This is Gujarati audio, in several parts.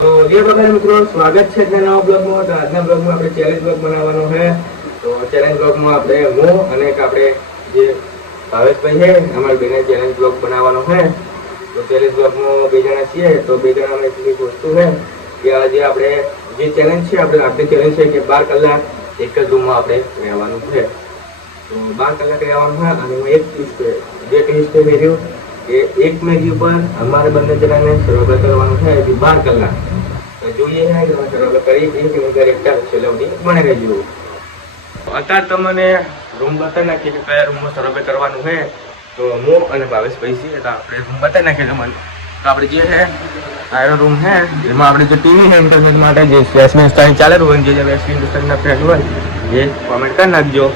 તો ये बघा મિત્રો સ્વાગત છે આજના નવા બ્લોગમાં। તો આજના બ્લોગમાં આપણે ચેલેન્જ બ્લોગ બનાવવાનો છે। તો ચેલેન્જ બ્લોગમાં આપણે હું અને આપણે જે ભાવેશભાઈ છે અમારા બેને ચેલેન્જ બ્લોગ બનાવવાનો છે। તો ચેલેન્જ બ્લોગમાં બે જણા છીએ। તો બે જણામાં એટલી વસ્તુ છે કે આજે આપણે જે ચેલેન્જ છે આપણે આજની ચેલેન્જ છે કે 12 કલાક એક જ રૂમમાં આપણે રહેવાનું છે। તો 12 કલાક રહેવાનું છે અને એક ટ્વિસ્ટ જે ટ્વિસ્ટ છે રહ્યું કે એક મેગી ઉપર અમારે બંને જણાને સર્વ કરવાનું છે 12 કલાક। તો જોઈએ છે કે સર્વ કરી એક કેરેક્ટર છેલ્લે બને રહેજો। અત્યારે તમને રૂમ બતાવી નાખીએ કે કયા રૂમમાં સર્વે કરવાનું છે। તો હું અને ભાવેશભાઈ છીએ તો આપણે રૂમ બતાવી નાખીએ તમને। તો આપણે જે છે આયરો રૂમ છે એમાં આપણે જે ટીવી છે ઇન્ટરનેટ માટે જે વેસ્ટર્ન સ્ટાઇલ ચાલે હોય જે વેસ્ટર્ન સ્ટાઇલના ફ્રેન્ડ હોય એ કોમેન્ટ કરી નાખજો।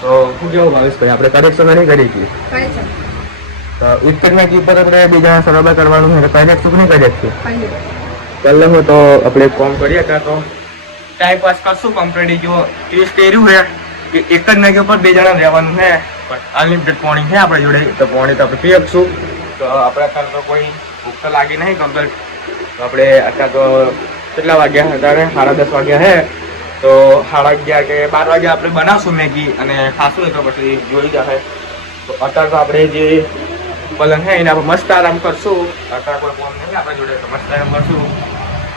તો શું કેવું ભાવેશભાઈ આપણે કરેક્શન નહીં કરી છીએ તો ઇન્ટરનેટ ઉપર આપણે બીજા સર્વે કરવાનું છે તો કરેક્શન નહીં કરી શકીએ પહેલે હું તો આપણે કોમ કરીએ કાં તો ટાઈમ પાસ કરશું કમ્પ્લીટ। જો ટેસ્ટ એર્યું છે કે એક જ મેગી ઉપર બે જણા રહેવાનું છે પણ અનલિમિટેડ પાણી છે આપણા જોડે તો પાણી તો આપણે પી શકશું। તો આપણે અત્યારે તો કોઈ ભૂખ તો લાગી નહીં કમ્પ્લીટ। તો આપણે અત્યારે તો કેટલા વાગ્યા અત્યારે 10:30 વાગ્યા છે। તો 11:30 કે 12 વાગે આપણે બનાવશું મેગી અને ખાશું તો પછી જોઈ જશે। તો અત્યારે તો આપણે જે પલંગ છે એને આપણે મસ્ત આરામ કરશું। અત્યારે કોઈ કોમ નહીં આપણા જોડે તો મસ્ત આરામ કરશું।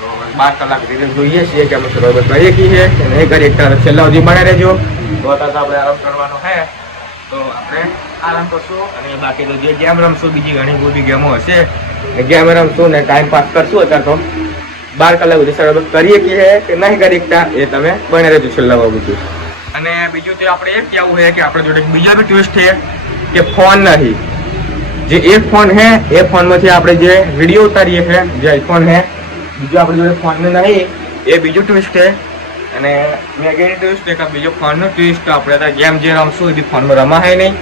તો 12 કલાક રીતે જોઈએ છીએ કે અમે બરોબર કરીએ છીએ કે નહીં કરીએ ત્યારે છેલ્લા સુધી બને રહેજો। તો અત્યારે તો આપણે આરામ કરવાનો છે તો આપણે આરામ કરશું અને બાકી તો જે ગેમ રમશું બીજી ઘણી બધી ગેમો હશે એ ગેમ રમશું ને ટાઈમ પાસ કરશું। અત્યારે તો 12 કલાક સુધી સર્વ કરીએ કે નહીં કરી એ તમે બને રહેજો છેલ્લા સુધી। અને બીજું તો આપણે એ કહેવું છે કે આપણા જોડે બીજો બી ટ્વિસ્ટ છે કે ફોન નથી। જે એક ફોન છે એ ફોનમાંથી આપણે જે વિડીયો ઉતારીએ છીએ જે આઈફોન છે બીજો આપણી જોડે ફોન નહીં એ બીજું ટ્વિસ્ટ છે। અને મેગીની ટ્વિસ્ટ છે કે બીજો ફોનનો ટ્વિસ્ટ આપણે તો ગેમ જે રમશું એ બી ફોનમાં રમાશે નહીં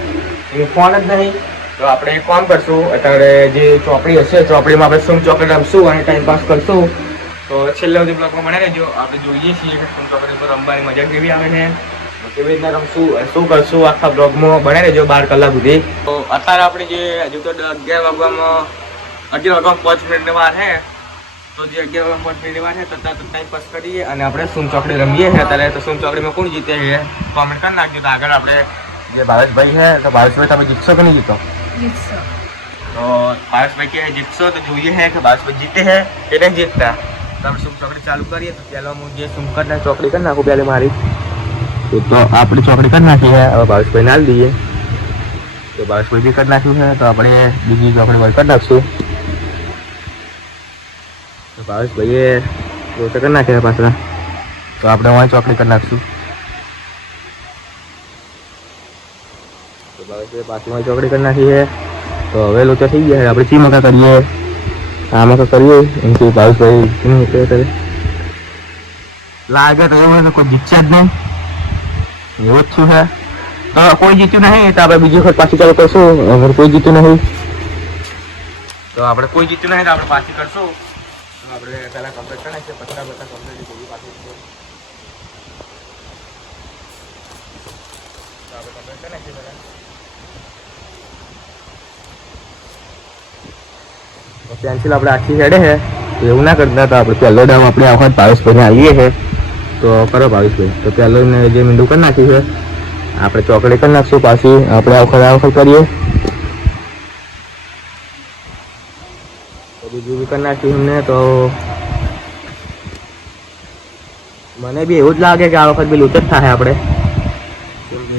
એ ફોન જ નહીં। તો આપણે એક કામ કરશું અત્યારે જે ચોપડી હશે ચોપડીમાં આપણે શું ચોકડી રમશું અને ટાઈમ પાસ કરશું। તો છેલ્લા સુધી બ્લોગમાં બને રહેજો। આપણે જોઈએ છીએ કે શું ચોકડી પર રમવાની મજા કેવી આવે છે કેવી રીતના રમશું શું કરશું આખા બ્લોગમાં બને રહેજો 12 કલાક સુધી। તો અત્યારે આપણે જે હજુ તો 11 વાગવામાં 5 મિનિટની વાર છે। તો જે 11 વાગ્યા 5 મિનિટની વાર છે તો ટાઈમ પાસ કરીએ અને આપણે શું ચોકડી રમીએ છીએ। અત્યારે તો શું ચોકડીમાં કોણ જીતે છે કોમેન્ટ કરી નાખજો। તો આગળ આપણે જે ભાવેશભાઈ છે તો ભાવેશભાઈ તમે જીતશો કે નહીં જીતો? તો ભાવેશભાઈ કે જીતશો તો જોઈએ છે કે ભાવેશભાઈ જીતે છે કે નહીં જીતતા। તો આપણે શું ચોકડી ચાલુ કરીએ તો પહેલાં હું જે શું કરી ચોકડી કરી નાખું પહેલે મારી તો આપણે ચોકડી કરી નાખી છે। હવે ભાવેશભાઈ નાલ દઈએ તો ભાવેશભાઈ બી કરી નાખ્યું છે તો આપણે બીજી ચોકડી વળી કરી નાખશું। તો ભાવેશભાઈએ રોટે કરી નાખ્યા પાછળ તો આપણે વળી ચોકડી કરી નાખશું। તો ભાવેશભાઈ પાછી વળી ચોકડી કરી નાખી છે તો હવે લોચા થઈ ગયા છે આપણે ચી મકા કરીએ આમાં તો કરીએ એમ કે ભાવેશભાઈ લાગે તો એવું કોઈ જીતશે જ નહીં એવું જ શું છે। તો કોઈ જીત્યું નહીં તો આપણે બીજી વખત પાછી ચાલુ કરશું। અગર કોઈ જીત્યું નહીં તો આપણે કોઈ જીત્યું નહીં તો આપણે પાછી કરશું। આપણે પહેલાં કમ્પ્લીટ કરી નાખીએ બધા કમ્પ્લીટ પાછી આપણે કમ્પ્લીટ કરી નાખીએ પહેલાં પેન્સિલ આપણે આખી હેડે છે એવું ના કરતા તો આપણે પહેલો ડાઉન આપણે આ વખત ભાવેશભાઈને આવીએ છે તો કરો ભાવેશભાઈ। તો પહેલો જે મીંડું કરી નાખ્યું છે આપણે ચોકડી કરી નાખશું પાછી આપણે આ વખત કરીએ તો બીજું બી કરી નાખ્યું એમને। તો મને બી એવું જ લાગે કે આ વખત બી લૂંટ જ થાય આપણે એ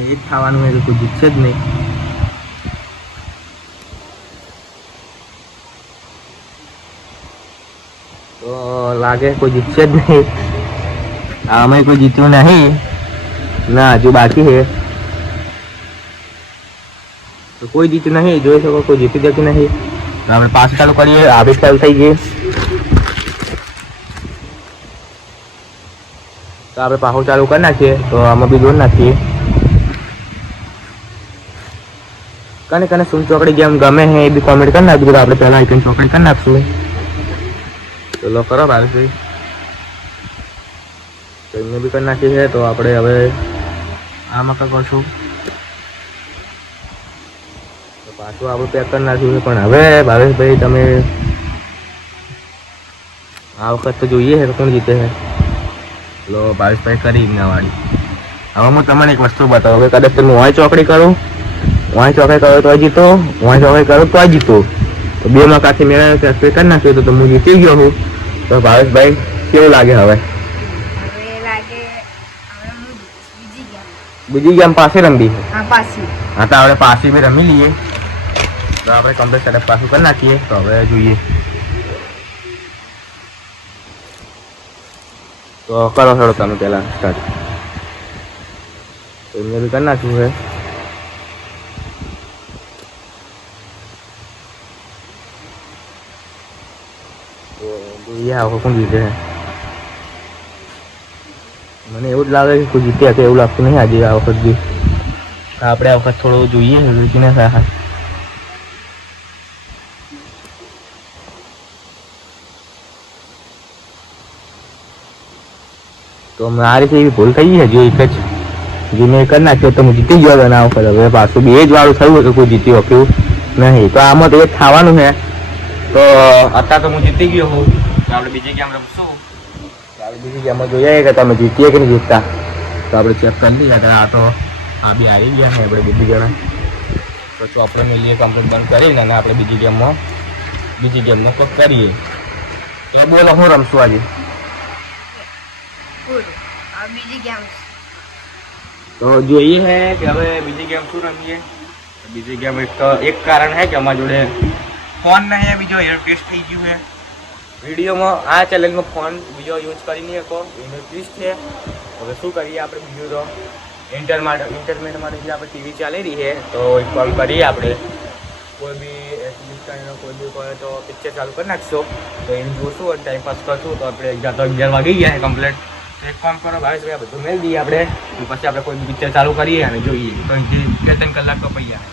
જ થવાનું હોય તો કોઈ જીતશે જ નહીં। તો લાગે કોઈ જીતશે જ નહીં આમાં કોઈ જીત્યું નહીં ના હજુ બાકી છે તો કોઈ જીત્યું નહીં જોઈ શકો કોઈ જીતી જતું નહીં। તો આપણે પાછું ચાલુ કરીએ આવી ચાલુ થઈ ગઈ તો આપણે પાછું ચાલુ કરી નાખીએ તો આમાં બી દોડ નાખીએ કને શું ચોકડી ગેમ ગમે છે એ બી કોમેન્ટ કરી નાખજો। આપણે પહેલાં આઈકન ચોકડી કરી નાખશું। ચલો કરો ભાવેશભાઈ તો એમને બી કરી નાખી છે તો આપણે હવે આમાં કંઈ કરશું તો પાછું આપણે પેક કરી નાખ્યું છે પણ હવે ભાવેશભાઈ તમે આ વખત તો જોઈએ છે કોણ જીતે છે. લો ભાવેશભાઈ કરી ઇમનાવાળી. હવે હું તમને એક વસ્તુ બતાવું કે કદાચ તમે વાંય ચોકડી કરું, વાંય ચોકડી કરો તો જીતો, વાંય ચોકડી કરો તો જીતો. તો બે માં કાથી મેં કરી નાખ્યું તો હું જીતી ગયો છું. તો ભાવેશભાઈ કેવું લાગે હવે? બીજી ગેમ પાસે રમવી છે. હા તો આપણે પાછી બી રમી લઈએ. તો આપણે કમ્પ્લીટ સેટઅપ પાછું કરી નાખીએ. તો હવે જોઈએ. તો કરો થોડો તમે પહેલાં સ્ટાર્ટ. તો એમને બી કરી નાખ્યું છે. તો જોઈએ આ વખત કોણ જીતે છે. મને એવું જ લાગે કે કોઈ જીતે હશે એવું લાગતું નહીં આજે આ વખત બી. આપણે આ વખત થોડું જોઈએ ને થાય. તો આ રીતે એવી ભૂલ થઈ છે જો એક જ જે મેં કરી નાખ્યો તો હું જીતી ગયો હતો આ વખત. હવે પાછું બી એ જ વાળું થયું કે કોઈ જીતી શક્યું નહીં. તો આમાં તો એક ખાવાનું છે. તો અત્યારે તો હું જીતી ગયો હું. તો આપણે બીજી ગેમ રમશું. તો આપણે બીજી ગેમમાં જોઈએ કે તમે જીતીએ કે નહીં જીતતા. તો આપણે ચેક કરી લઈએ કે આ તો આ બી આવી ગયા છે આપણે બીજી જણા. તો ચોપડે મેલીએ કમ્પ્લીટ બંધ કરીને અને આપણે બીજી ગેમનો કોક કરીએ. તો બોલો હું રમશું આજે? તો જોઈએ છે કે હવે બીજી ગેમ શું રમીએ. બીજી ગેમ એક કારણ છે કે અમારા જોડે ફોન નહીં, બીજો એરટેસ્ટ થઈ ગયું છે. વિડીયોમાં આ ચેનલમાં ફોન બીજો યુઝ કરી નહીં શકો એનું ટ્વિસ્ટ છે. હવે શું કરીએ આપણે બીજું તો ઇન્ટરનેટ માટે જે આપણે ટીવી ચાલી રહી છે તો એક કોલ કરીએ આપણે. કોઈ બી કોઈ બી કહે તો પિક્ચર ચાલુ કરી નાખશો તો એને જોશું અને ટાઈમ પાસ કરશું. તો આપણે 11 વાગી ગયા છે કમ્પ્લીટ. એક કામ કરો ભાવેશભાઈ બધું મેળ દઈએ આપણે. પછી આપણે કોઈ પિક્ચર ચાલુ કરીએ અને જોઈએ તો અહીંથી 2-3 કલાક તો પૈયા.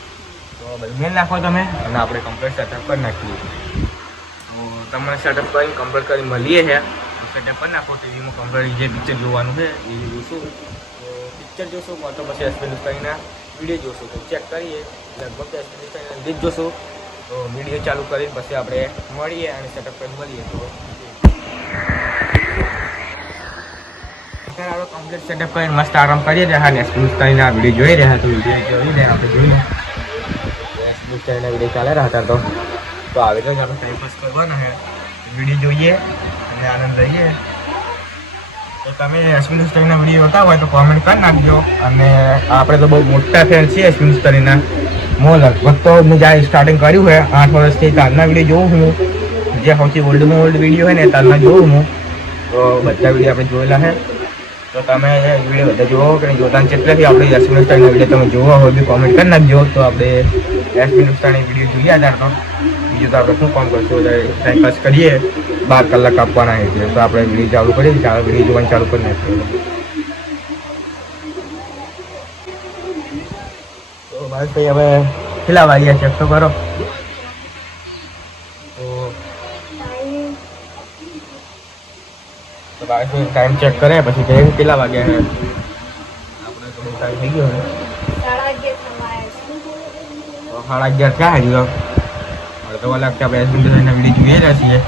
તો બધું મેળ નાખો તમે અને આપણે કમ્પ્લીટ સેટઅપ કરી નાખીએ. તો તમને સેટઅપ કરીને કમ્પ્લીટ કરી મળીએ છે. સેટઅપ કરી નાખો ટીવીમાં કમ્પ્લીટ જે પિક્ચર જોવાનું છે એ જોઈશું. તો પિક્ચર જોશું તો પછી એસપીના વિડીયો જોશું. તો ચેક કરીએ લગભગ એસપીના રીત જોશું. તો વિડીયો ચાલુ કરીને પછી આપણે મળીએ અને સેટઅપ કરીને મળીએ. તો આપણે કમ્પ્લીટ સેટઅપ કરીને મસ્ત આરામ કરીએ રહ્યા ને એસપીના વિડીયો જોઈ રહ્યા. તો વિડીયો જોઈ રહ્યા આપણે જોઈએ એસપીના વિડીયો ચાલે રહ્યા હતા. તો આવી રીતે આપણે ટાઈમ પાસ કરવાનો છે. વિડીયો જોઈએ અને આનંદ લઈએ. તો તમે એસપી સ્ટોરીના વિડીયો જોતા હોય તો કોમેન્ટ કરી નાખજો. અને આપણે તો બહુ મોટા ફેન છીએ એસપી સ્ટોરીના. હું લગભગ તો મેં જ્યારે સ્ટાર્ટિંગ કર્યું છે 8 વર્ષથી તારના વિડીયો જોઉં હું. જે સૌથી ઓલ્ડમાં ઓલ્ડ વિડીયો હોય ને તારના જોઉં હું. તો બધા વિડીયો આપણે જોયેલા છે. તો તમે વિડીયો બધા જુઓ કે જોતા કેટલાથી આપણે એસપી સ્ટારના વિડીયો તમે જોવા હોય બી કોમેન્ટ કરી નાખજો. તો આપણે એસપી સ્ટારની વિડીયો જોઈએ અત્યારે. તો બીજું તો આપણે શું કામ કરશું ટાઈમ પાસ કરીએ. 12 કલાક આપવાના છે તો આપણે વિડીયો ચાલુ કરીએ. વિડીયો જોવાનું ચાલુ કરી નાખીએ. તો ભાઈ હવે કેટલા વાગ્યા ચેક તો કરો. તો ભાઈ ટાઈમ ચેક કરે પછી કહે કેટલા વાગ્યા છે. આપણે તો બહુ ટાઈમ થઈ ગયો છે. 11:30 ક્યાં હજુ અડધો કલાક આપણે વિડીયો જોઈએ રહ્યા છીએ.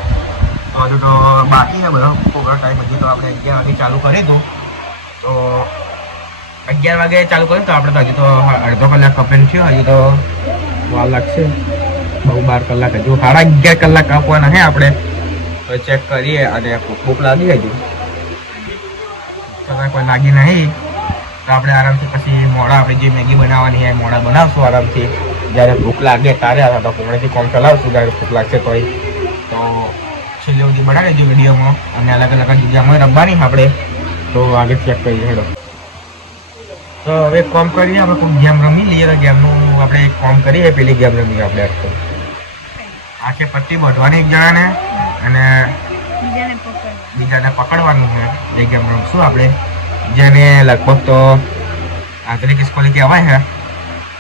હજુ તો બાકી છે બધો પ્રોગ્રામ ટાઈમ. હજી તો આપણે 11 વાગે ચાલુ કરી હતું. તો 11 વાગે ચાલુ કર્યું તો આપણે તો હજુ તો અડધો કલાક કમ્પ્લીટ થયો. હજુ તો વાર લાગશે બહુ. 12 કલાક હજુ 11.5 કલાક આપવાના છે આપણે. તો ચેક કરીએ અને ભૂખ લાગી હજુ તમે કોઈ લાગી નહીં તો આપણે આરામથી પછી મોડા આપણે જે મેગી બનાવવાની છે મોડા બનાવશું આરામથી. જ્યારે ભૂખ લાગે ત્યારે આ તો કોમળેથી કોમ ચલાવશું. જ્યારે ભૂખ લાગશે તોય તો છેલ્લે સુધી બનાવી લેજો વિડીયોમાં. અને અલગ અલગ જગ્યામાં રમવાની આપણે. તો આગળ ચેક કરીએ હેડો. તો હવે કોમ કરીએ આપણે કોઈ ગેમ રમી લઈએ. તો ગેમનું આપણે એક કોમ કરીએ. પેલી ગેમ રમીએ આપણે આખે પટ્ટી બાંધવાની એક જણાને અને બીજાને પકડવાનું છે. જે ગેમ રમશું આપણે જેને લગભગ તો આંતરિક સ્કોલી કહેવાય છે.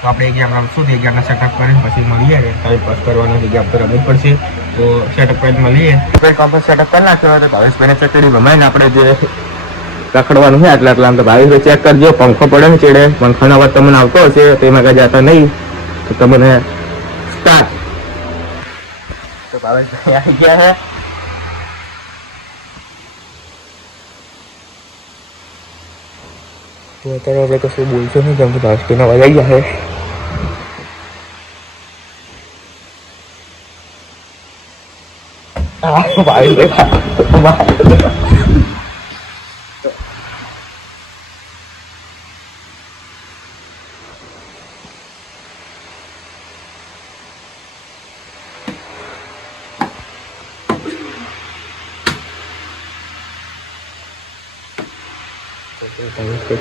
તો આપણે એ ગેમ રમશું. તો એ ગેમને સેટઅપ કરીને પછી મળીએ. ટાઈમ પાસ કરવાનો ગેમ તો રમવું પડશે. તો સેટઅપ કરીને મળીએ. કમ્પ્લીટ સેટઅપ કરી નાખ્યો હોય તો ભાવેશભાઈને ચકડી ગમાઈને આપણે જે રખડવાનું છે આટલા તો ભાવેશભાઈ ચેક કરજો. પંખો પડે ને ચેડે પંખાનો અવાજ તમને આવતો હશે તો એમાં કાંઈ જતા નહીં. તો તમને સ્ટાર્ટ. તો ભાવેશભાઈ આવી ગયા છે. તો અત્યારે આપણે કશું બોલશું નહીં કેમ કે ભાવેશભાઈના અવાજ આવી ગયા છે.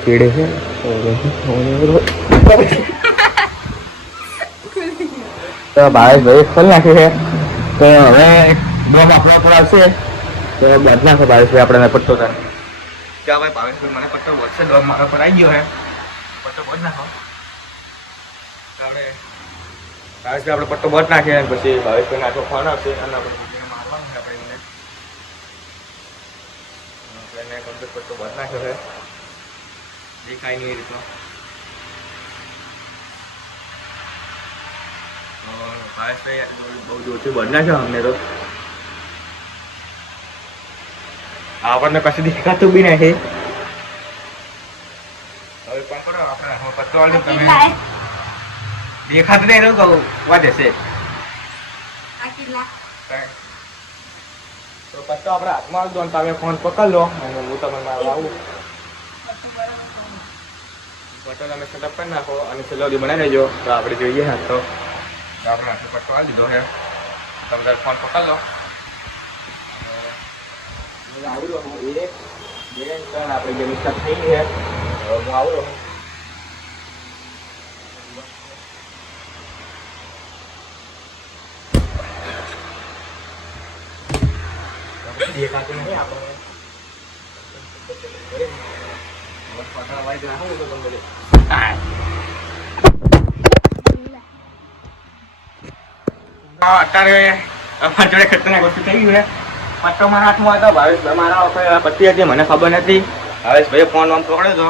કેડે છે તો ભાવેશભાઈ ખોલી નાખ્યું છે. તો હવે બોમ્બ આપણા પર આવશે તો બધ નાખો ભાવેશભાઈ આપણે પટ્ટો તાર કે ભાઈ ભાવેશભાઈ મને પટ્ટો વધશે બોમ્બ મારા પર આવી ગયો છે પટ્ટો બંધ નાખો. આપણે ભાવેશભાઈ આપણે પટ્ટો બંધ નાખીએ અને પછી ભાવેશભાઈને આટલો ફોન આવશે અને આપણે મારવાનું છે. આપણે એને કમ્પ્લીટ પટ્ટો બંધ નાખ્યો છે દેખાય નહીં એ રીતનો. ભાવેશભાઈ બહુ જોરથી બંધ નાખ્યો અમને તો આપણને કશું દેખાતું બી નથી. હવે કોણ કરો આપણે પટ્ટો વાળી તમે દેખાતું નહીં એવું કહું વાત હશે તો પટ્ટો આપણે હાથમાં આવજો અને તમે ફોન પકડ લો અને હું તમને મારવા આવું. પટ્ટો તમે સેટઅપ કરી નાખો અને છેલ્લો બનાવી લેજો તો આપણે જોઈએ હા તો આપણે હાથે પટ્ટો આવી દીધો છે. તમે ફોન પકડ લો આવું રહું 1 2 3 આપણે ગેમ સ્ટાર્ટ થઈ ગઈ છે. હું આવું રહું દેખાતું નહીં આપણને અત્યારે અમારી જોડે ખતરનાક વસ્તુ થઈ ગયું છે. પટ્ટો મારા હાથમાં હતો ભાવેશભાઈ મારા પટ્ટી હતી મને ખબર નથી. ભાવેશભાઈએ ફોન આમ પકડ્યો હતો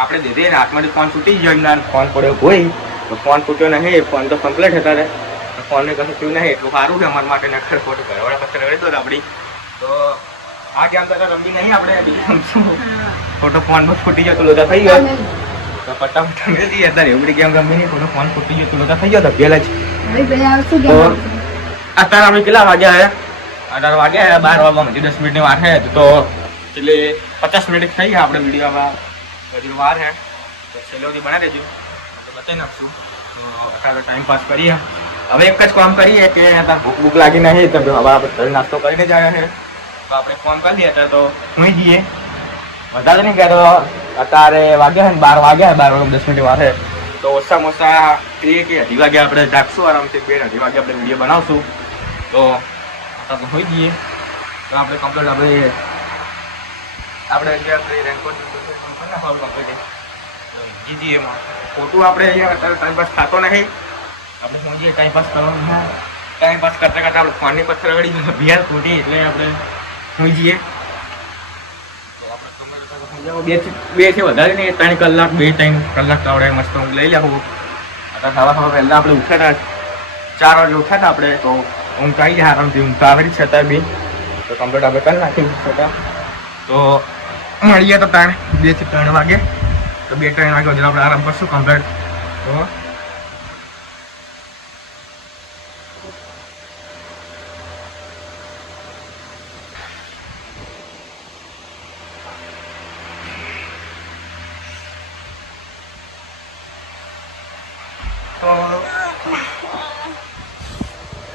આપણે દીધી ને હાથમાંથી ફોન તૂટી ગયો એમના ફોન પડ્યો કોઈ તો ફોન તૂટ્યો નહીં. ફોન તો કમ્પ્લીટ હતા રે ફોનને કશું થયું નહીં એટલું સારું છે અમારા માટે નખર ખોટું ઘરવાળા પછી રડી દો આપણી તો આ ગેમ તો રમી નહીં આપણે બીજી રમશું. ખોટો ફોન બસ ફૂટી ગયો તો લોચા થઈ ગયો તો પટ્ટા પટ્ટા મેળ દઈએ. અત્યારે એવડી ગેમ રમી નહીં ખોટો ફોન ફૂટી ગયો તો લોચા થઈ ગયો તો પહેલા જ. અત્યારે આપણે કેટલા વાગ્યા હે 18 વાગ્યા 12 વાગવામાં હજી 10 મિનિટની વાર છે તો એટલે 50 મિનિટ થઈ ગયા આપણે વિડીયોમાં હજી વાર છે તો છેલ્લે સુધી બનાવી દેજો તો બતાવી નાખશું. તો અત્યારે ટાઈમ પાસ કરીએ. હવે એક જ કામ કરીએ કે ભૂખ ભૂખ લાગી નહીં તો હવે આપણે નાસ્તો કરીને જ આવ્યા છે તો આપણે ફોન કરી દઈએ તો સુઈ જઈએ. વધારે નહીં કહેતો અત્યારે વાગ્યા છે ને 12 વાગ્યા 12 વાગે 10 મિનિટ વાર છે તો ઓછામાં ઓછા 1 કે 2 વાગે આપણે જાગશું આરામથી 2 2 વાગે આપણે વિડીયો બનાવશું. તો હોઈ જઈએ તો આપણે કમ્પ્લીટ આપણે રેનકોટ જીજીએ એમાં ખોટું આપણે અહીંયા અત્યારે ટાઈમ પાસ થતો નહીં. આપણે સમજીએ ટાઈમ પાસ કરવાનું ટાઈમ પાસ કરતા કરતા આપણે ફોનની પથ્થર વળી ભેળ ખોટી એટલે આપણે હોઈ જઈએ. તો આપણે બે થી વધારે નહીં 3 કલાક 2-3 કલાક તો આપણે મસ્ત ઊંઘ લઈ લેવું. અત્યારે ખાવા પહેલાં આપણે ઉઠ્યા હતા 4 વાગે ઉઠ્યા હતા આપણે તો ઊંઘ આવી જાય આરામથી. ઊંઘ તો આવી છતાં બી તો કમ્પ્લીટ આપણે કરી નાખી છતાં તો મળીએ તો 2 થી 3 વાગે તો 2-3 વાગે સુધી આપણે આરામ કરશું કમ્પ્લીટ.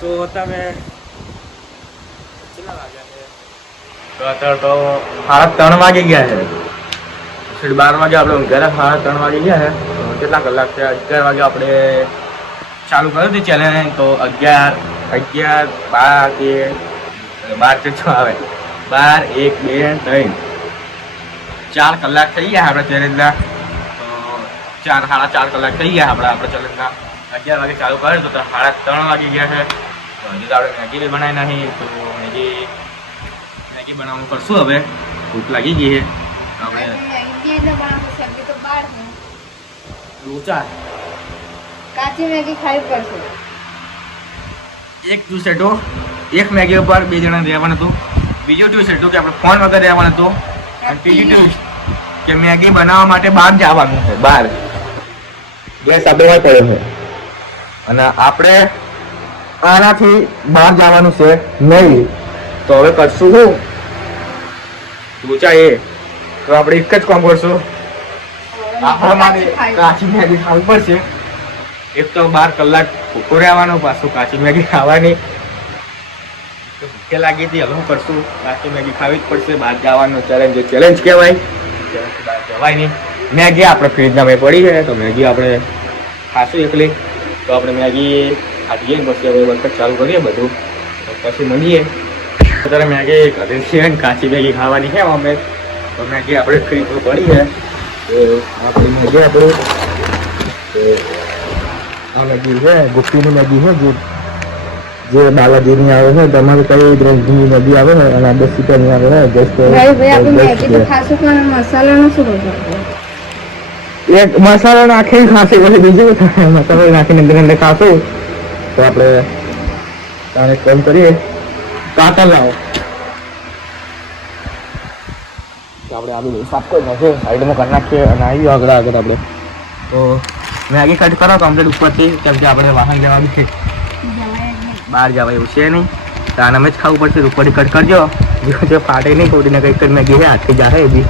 તો તમે કેટલા વાગ્યા છે તો અત્યારે તો 3:30 વાગી ગયા છે. 12 વાગે આપણે ઊંઘ્યા 3:30 વાગી ગયા છે તો કેટલા કલાક છે 11 વાગે આપણે ચાલુ કર્યું હતું ચેલેન્જ તો 11 12 12 તો આવે 12 1 2 3 4 કલાક થઈ ગયા આપણે ચેલેન્જના. તો 4 સાડા 4 કલાક થઈ ગયા આપણે ચેલેન્જના. 11 વાગે ચાલુ કર્યું તો 3:30 વાગી ગયા છે. તો હજી તો આપણે મેગી બી બનાવી નહીં તો મેગી બનાવવાનું કરશું. હવે ભૂખ લાગી ગઈ છે આપણે લોચા કાચી મેગી ખાવી પડશે. એક જ્યુસ હતો એક મેગી ઉપર 2 જણા રહેવાનું હતું. બીજો જ્યુસ હતો કે આપણે ફોન વગર રહેવાનું હતું અને ત્રીજી કે મેગી બનાવવા માટે બહાર જવાનું છે, બહાર ગેસ આપણે પડ્યો છે અને આપણે આનાથી બહાર જવાનું છે નહીં. તો હવે કરશું શું? પૂછાય તો આપણે એક જ કામ કરશું, આપણા માટે કાચી મેગી ખાવી પડશે. એક તો 12 કલાક ભૂખો રહેવાનો, પાછું કાચી મેગી ખાવાની. તો ભૂખે લાગી હતી, હવે શું કરશું? કાચી મેગી ખાવી જ પડશે. બહાર જવાનો ચેલેન્જ કહેવાય. બહાર જવાય નહીં. મેગી આપણે ફ્રીજના મેં પડી છે, તો મેગી આપણે ખાશું એકલી. તો આપણે મેગી ખાધીએ ને પછી હવે વખત ચાલુ કરીએ બધું, પછી મળીએ. અત્યારે મેગી કરી છે ને કાચી મેગી ખાવાની છે અમે. તો મેગી આપણે ફ્રીજમાં પડી છે, તો આપણી મેગી આપણું આ મેગી છે, ગુપ્તીની મેગી છે, જે બાલાજીની આવે છે. તમારે કઈ બ્રાન્ડની મેગી આવે છે અને 10 રૂપિયાની આવે છે. ભાઈ આપણે મેગી તો ખાશું પણ મસાલાનો શું કરશો? એક મસાલો નાખીને ખાશે, પછી બીજું મસાલો નાખીને અંદર ખાશું. તો આપણે તારે કોલ કરીએ, કાતર લાવો. તો આપણે આલુ સાફ કરી નાખીએ, સાઈડમાં કરી નાખીએ અને આવી આગળ આપણે. તો મેગી કટ કરો કમ્પ્લીટ ઉપરથી, કેમ કે આપણે વાહન જવાનું છે, બહાર જવાય એવું છે નહીં. તો આનામે જ ખાવું પડશે. ઉપરથી કટ કરજો, જો ફાટે નહીં ખોટીને કંઈક મેગી છે હાથથી જાય એ બી.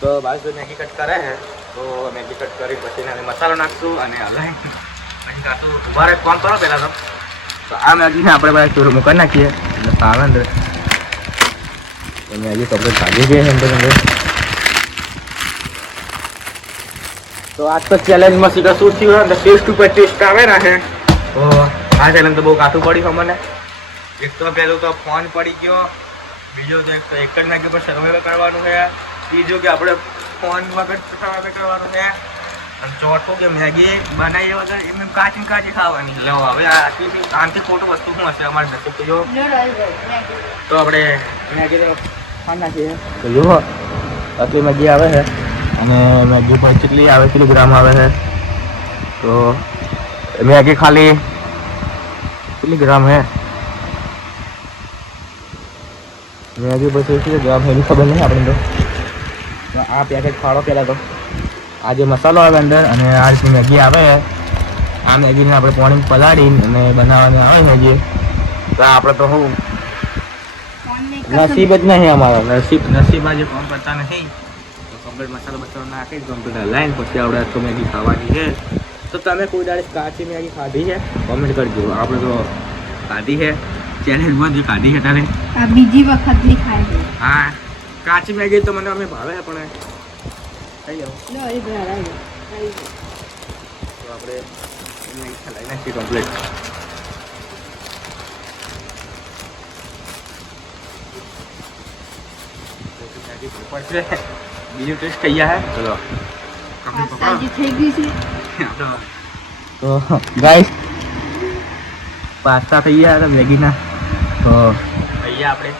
તો બાજુ મેગી કટ કરે છે, તો મેગી કટ કરી પછી એને મસાલો નાખશું અને હલાવી પછી કાશું. ઉભા રહે, કોણ કરો પહેલાં તો આ મેગીને આપણે બધા ચોરું મૂકી નાખીએ એટલે સારા અંદર મેગી કમ્પ્લીટ ભાગી ગઈ અંદર. તો આજ તો ચેલેન્જમાં સીધા શું થયું ને, ટેસ્ટ ઉપર ટેસ્ટ આવે ને છે. તો આ ચેલેન્જ તો બહુ કાઠું પડ્યું અમને. એક તો પહેલું તો ફોન પડી ગયો, બીજું તો એક જ મેગી પર સર્વે કરવાનું છે, ત્રીજું કે આપણે ફોન વગર સર્વે કરવાનું છે, અને ચોથું કે મેગી બનાવી વગર એમ કાચી ખાવાની. લો હવે આનાથી ખોટું વસ્તુ શું હશે અમારે નસીબ? તો જો તો આપણે મેગી તો ખાઈ નાખીએ. તો જો આટલી મેગી આવે છે અને મેગી પર કેટલી આવે, કિલોગ્રામ આવે છે. તો મેગી ખાલી કેટલી ગ્રામ છે મેગી, પછી કેટલી ગ્રામ છે એની ખબર નહીં આપણે. તો આ પેકેટ ફાળો પહેલાં તો આ જે મસાલો આવે અંદર અને આ રીતની મેગી આવે, આ મેગીને આપણે પાણી પલાળીને અને બનાવવાની આવે મેગી. તો આપણે તો શું નસીબ જ નહીં અમારો, નસીબ આજે કામ કરતા નથી. તો કમ્પ્લીટ મસાલો નાખી કમ્પ્લીટ હલાવીને પછી આપણે આટલું મેગી ખાવાની છે. તો તમે કોઈ દાડે કાચી મેગી ખાધી છે? કોમેન્ટ કરજો. આપણે તો ખાધી છે, ચેલેન્જમાં જે ખાધી છે તારે આ બીજી વખત ની ખાય. હા, કાચી મેગી તો મને અમે ભાવે પણ થઈ જાવ. લો એ ભરાય. તો આપણે મેગી ખલાઈ નાખીએ કમ્પ્લીટ. બીજું ટેસ્ટ થઈ ગયા હે. ચલો તાજી થઈ ગઈ છે. તો ગાઈસ પાસ્તા થઈ ગયા હતા મેગીના. તો અહીંયા આપણે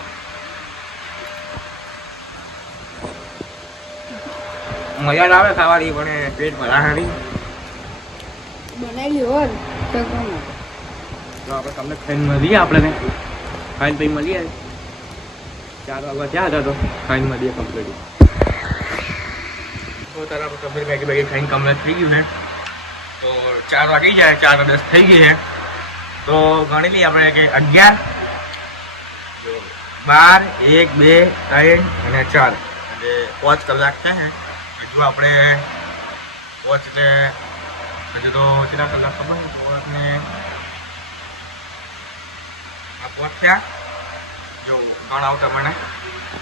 મજા ના આવે ખાવાની, પણ પેટ ભરાવાની. બનાવી હોર તો કોણ તો આપણે તમને ખાઈને મળીએ, આપણે ખાઈને પછી મળીએ. 4 વાગ્યા ત્યાં હતા તો ખાઈને મળીએ કમ્પ્લીટ. તો તારા આપણે કમ્પ્લીટ મેગી ખાઈને કમ્પ્લીટ થઈ ગયું છે. તો 4 વાગી જાય, 4:10 થઈ ગઈ છે. તો ગણી લઈએ આપણે કે 11, 12, 1, 2, 3 અને 4 એટલે 5 કલાક છે. હજુ આપણે 5 એટલે હજુ તો કેટલા કલાક ખબર ને 5 ને આ 5 થયા. જો ગણાવ તમને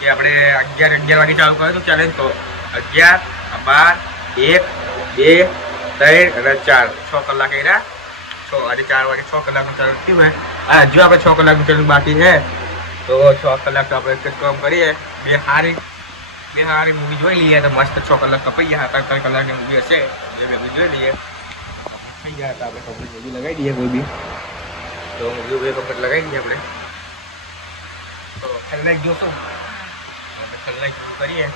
કે આપણે 11 વાગે ચાલુ કર્યું હતું ચેલેન્જ. તો 11, 12, 1, 2, 3 અને 4 6 કલાક રહ્યા. આજે 4 વાગે 6 કલાકનું ચાલુ થયું હોય. હજુ આપણે 6 કલાકનું ચાલુ બાકી છે. તો 6 કલાક તો આપણે એક જ કામ કરીએ, બે સારી મૂવી જોઈ લઈએ તો મસ્ત 6 કલાક કપાઈ ગયા. 3 કલાકની મૂવી હશે જે બે જોઈ લઈએ થઈ ગયા. તો આપણે કમ્પ્લીટ મૂવી લગાવી દઈએ કોઈ બી. તો મૂવી કમ્પ્લીટ લગાવી દઈએ આપણે. તો ખલનાયક જોશું, આપણે ખલનાયક કરીએ.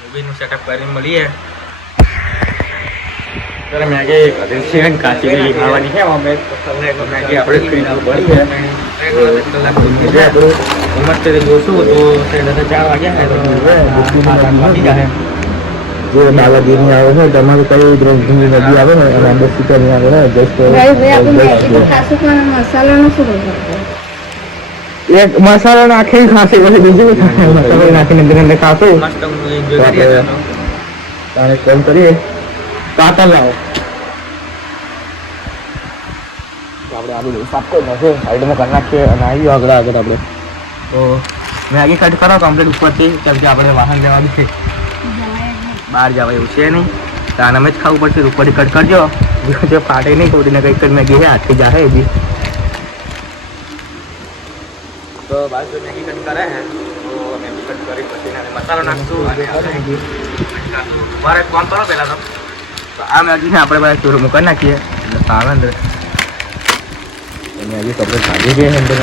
મૂવીનું સેટઅપ કરીને મળીએ. તો ત્યારે મેગી છે ને કાચી મેગી ખાવાની છે અમે મેગી આપણે ખરીદવું પડી છે મસ્ત જોશું તો 4 વાગ્યા છે તો વાગી જાય જે બાલાગીરની આવે છે તમારે કઈ દ્રષ્ટિની નદી આવે ને અને અંદર સિકરની આવે ને જસ્ટ ભાઈ આપણે મેગી તો ખાશું પણ મસાલાનું શું કરવું? એક મસાલો નાખીને ખાશે પછી બીજું મસાલો નાખીને અંદર ખાશું મસ્ત એન્જોય કરીએ તારે કોલ કરીએ કાતા લાવો આપણે આ બધું સાફ કરી નાખીએ સાઈડમાં કરી નાખીએ અને આવી આગળ આપણે તો મેગી કટ કરો કમ્પ્લીટ ઉપરથી કેમ કે આપણે વાહન જવાનું છે બહાર જવા એવું છે નહીં તો આનામાં જ ખાવું પડશે ઉપરથી કટ કરજો જો ફાટે નહીં કોઈને કંઈક જ મેગી છે હાથથી જાહે એ બી તો બાદ જો મેગી કટ કરે હે તો મેગી કટ કરી પછી મસાલો નાખશું અને મારે કોણ કરો પહેલાં તો આ મેગીને આપણે બધા ચોરું કરી નાખીએ એટલે સાવે અંદર મેગી કપડે ખાધી છે અંદર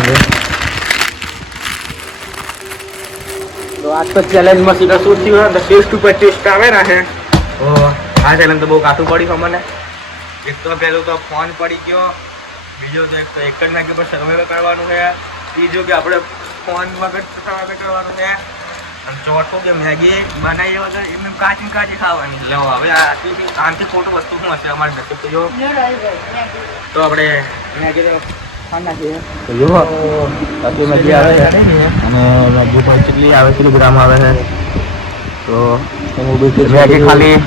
તો આજ તો ચેલેન્જમાં સીધા શું થયું ને ટેસ્ટ ઉપર ટેસ્ટ આવે ને હે તો આ ચેલેન્જ તો બહુ કાઠું પડ્યું અમને એક તો પહેલું તો ફોન પડી ગયો બીજો તો એક જ મેગી પર સર્વાઈવલ કરવાનું છે ત્રીજું કે આપણે ફોન વગર સર્વાઈવલ કરવાનું છે અને ચોથું કે મેગી બનાવી વગર એમને કાચી ખાવાની એટલે હવે આનાથી ખોટું વસ્તુ શું હશે અમારે નસીબ તો જો તો આપણે મેગી તો જુઓ બાકી મેગી આવે છે અને મેગી પર કેટલી આવે કેટલી ગ્રામ આવે છે તો મેગી ખાલી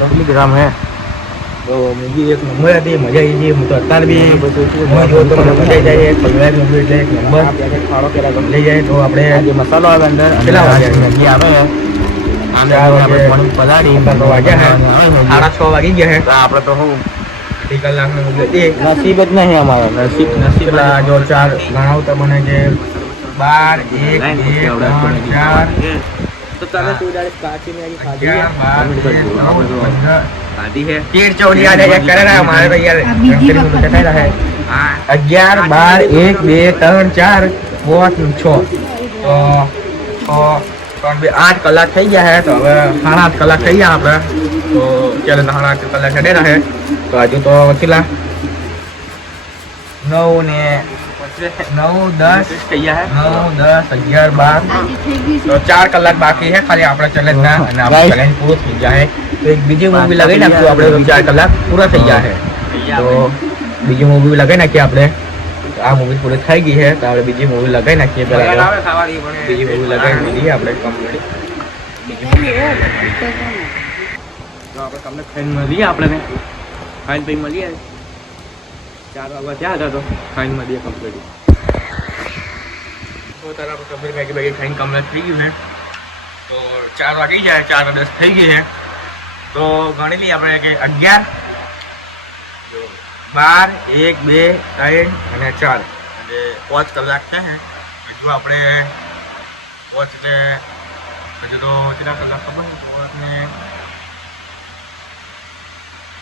કેટલી ગ્રામ છે તો મૂવી એક નંબર હતી મજા આવી ગઈ હું તો અત્યારે બી મૂવી જોઉં તો મને મજા આવી જાય કલવાય મૂવી એટલે એક નંબર લઈ જાય તો આપણે જે મસાલો આવે અંદર કેટલા વાગ્યા મેગી આવે પલાળી વાગ્યા છે 6:30 વાગી ગયા છે તો આપણે તો હું 2 કલાકની મૂવી હતી નસીબ જ નહીં અમારા નસીબ જો 4 ગણાવ તો મને જે 12 1 2 3 4 તો તમે સુધારે કાચી મેગી ખાધી 11 12 13 14 કરે ના મારે તો યાર ખાઈ રહે 11 12 1 2 3 4 5 6 તો 8 કલાક થઈ ગયા હે તો હવે 8.5 કલાક થઈ ગયા આપણે તો ચાલે 8.5 કલાક હેડે રહે તો હજુ તો કેટલા 9 ને 9 10 થઈ ગયા હે 9 10 11 12 તો 4 કલાક બાકી છે ખાલી આપણા ચેલેન્જ ના અને આપણો ચેલેન્જ પૂરો થઈ જાય તો એક બીજી મૂવી લગાવી નાખશું આપણે તો 4 કલાક પૂરા થઈ જાય તો બીજી મૂવી લગાવી નાખીએ આપણે આ મૂવી પૂરી થઈ ગઈ છે તો આપણે બીજી મૂવી લગાવી નાખીએ પહેલા બીજી મૂવી લગાવી દઈએ આપણે કમ્પ્લીટ તો આપણે તમને ખાઈને મળીએ આપણે ખાઈને પછી મળીએ 4 વાગ્યા ત્યાં હતા તો ખાઈને મળીએ કમ્પ્લીટ તો તારા આપણે કમ્પ્લીટ મેગી ખાઈને કમ્પ્લીટ થઈ ગયું ને તો 4 વાગી જાય 4 10 થઈ ગઈ છે તો ગણી લઈએ આપણે કે 11 12 1 2 3 અને 4 એટલે 5 કલાક છે હજુ આપણે વોચ એટલે હજુ તો કેટલા કલાક ખબર ને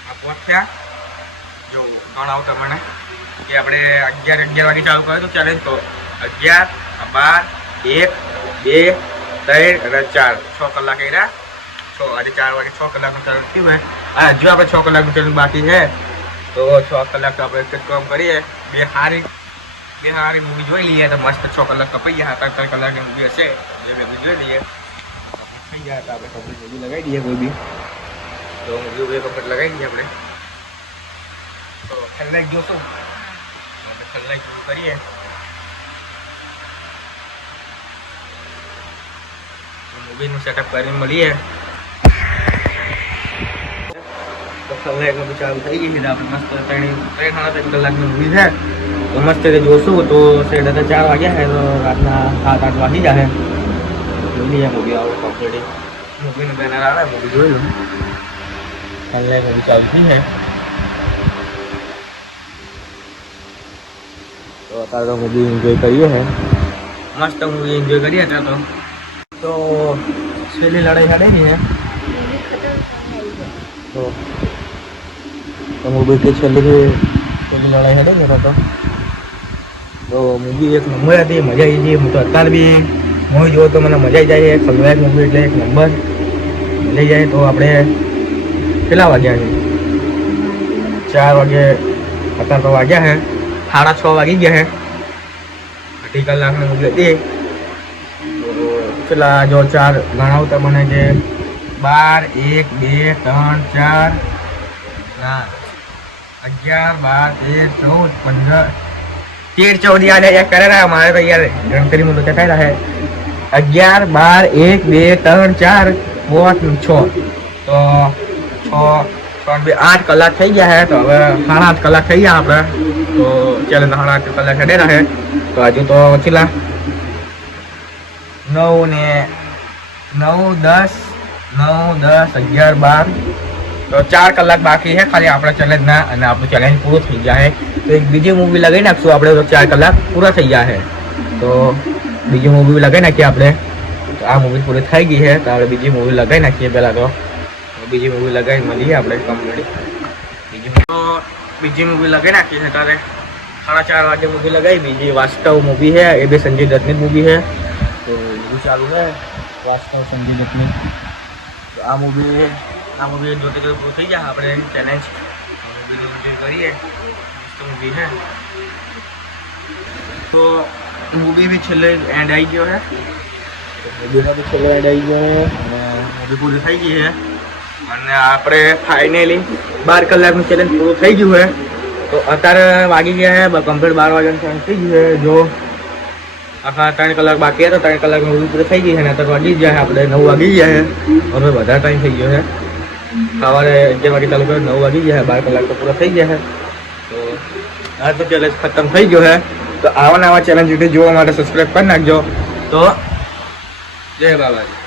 આ 5 થયા જો ગણાવ તમને કે આપણે 11 વાગે ચાલુ કર્યું તો ચેલેન્જ તો 11 12 1 2 3 અને 4 6 કલાક રહ્યા 6 આજે 4 વાગે 6 કલાકનું ચેલેન્જ થયું હોય અને હજુ આપણે 6 કલાકનું ચેલેન્જ બાકી છે તો 6 કલાક આપણે એક જ કામ કરીએ બે હારી મૂવી જોઈ લઈએ તો મસ્ત 6 કલાક કપાઈ ગયા 3 કલાકની મૂવી હશે જે મૂવી જોઈ લઈએ થઈ જાય તો આપણે કમ્પ્લીટ મૂવી લગાવી દઈએ કોઈ બી તો મૂવી કમ્પ્લીટ લગાવી દઈએ આપણે તો ખલનાયક જોશું આપણે ખલનાયક કરીએ મૂવીનું સેટઅપ કરીને મળીએ તો ખલનાયકનું બી ચાલુ થઈ ગઈ છે આપણે મસ્ત 3 કલાકની મૂવી છે તો મસ્ત રીતે જોશું તો 4 વાગ્યા છે તો રાતના 7-8 વાગી જાય જોઈ લઈએ મૂવી આવે કમ્પ્લીટ મૂવીનું બેનર આવે મૂવી જોઈ લો ખલનાયક મૂવી ચાલુ થઈ છે તો અત્યારે તો મૂવી એન્જોય કરીએ છે મસ્ત મૂવી એન્જોય કરીએ અત્યારે તો છેલ્લી લડાઈ હડાઈ છે તો મૂવી કે છેલ્લી લડાઈ હેડે ને તો મૂવી એક નંબર હતી મજા આવી ગઈ હું તો અત્યારે બી મૂવી જોવો તો મને મજા આવી જાય ખલનાયક મૂવી એટલે એક નંબર લઈ જાય તો આપણે કેટલા વાગ્યા છે 4 વાગે અત્યારે તો વાગ્યા છે 6:30 વાગી ગયા છે 2 કલાકની મૂવી હતી તો પેલા જો 4 ગણાવતા મને કે 12 1 2 3 4 11 12 13 14 15 13 14 याद है करे रहा हमारे तो यार गणतरी में तो क्या रहा है 11 12 1 2 3 4 5 6 तो 8 કલાક થઈ ગયા છે તો હવે 8.5 કલાક થઈ ગયા આપણે તો ચાલે 8.5 કલાક હેડે રહે તો હજુ તો છેલ્લા 9 ને 9 10 9 10 11 12 તો 4 કલાક બાકી છે ખાલી આપણા ચેલેન્જના અને આપણું ચેલેન્જ પૂરું થઈ ગયા છે તો એક બીજી મૂવી લગાવી નાખશું આપણે તો 4 કલાક પૂરા થઈ ગયા છે તો બીજી મૂવી લગાવી નાખીએ આપણે તો આ મૂવી પૂરી થઈ ગઈ છે તો આપણે બીજી મૂવી લગાવી નાખીએ પહેલાં તો બીજી મૂવી લગાવી મળીએ આપણે કમ્પ્લીટ બીજી મૂવી લગાવી નાખીએ છે ત્યારે 4:30 વાગે મૂવી લગાવી બીજી વાસ્તવ મૂવી છે એ બી સંજય દત્તની મૂવી છે તો બીજું ચાલુ છે વાસ્તવ સંજય દત્તની તો આ મૂવી જોતે જોતે પૂરું થઈ જાય આપણે ચેલેન્જ બીજું એન્જોય કરીએ મસ્ત મૂવી છે તો મૂવી બી છેલ્લે એન્ડ આવી ગયો છે મૂવીનો બી છેલ્લે એન્ડ આવી ગયો છે અને મૂવી પૂરી થઈ ગઈ છે અને આપણે ફાઇનલી 12 કલાકનું ચેલેન્જ પૂરું થઈ ગયું છે તો અત્યારે વાગી ગયા છે કમ્પ્લીટ 12 વાગ્યાનું ચેલેન્જ થઈ ગયું છે જો આખા 3 કલાક બાકી હતા 3 કલાકની મૂવી પૂરી થઈ ગઈ છે અને અત્યારે વાગી ગયા છે આપણે 9 વાગી ગયા છે હવે વધારે ટાઈમ થઈ ગયો છે સવારે 11 વાગે ચાલુ કર્યો 9 વાગી ગયા છે 12 કલાક તો પૂરા થઈ ગયા છે તો આ તો ચેલેન્જ ખતમ થઈ ગયો છે તો આવા નવા ચેલેન્જ વિડીયો જોવા માટે સબસ્ક્રાઈબ કરી નાખજો તો જય બાબાજી.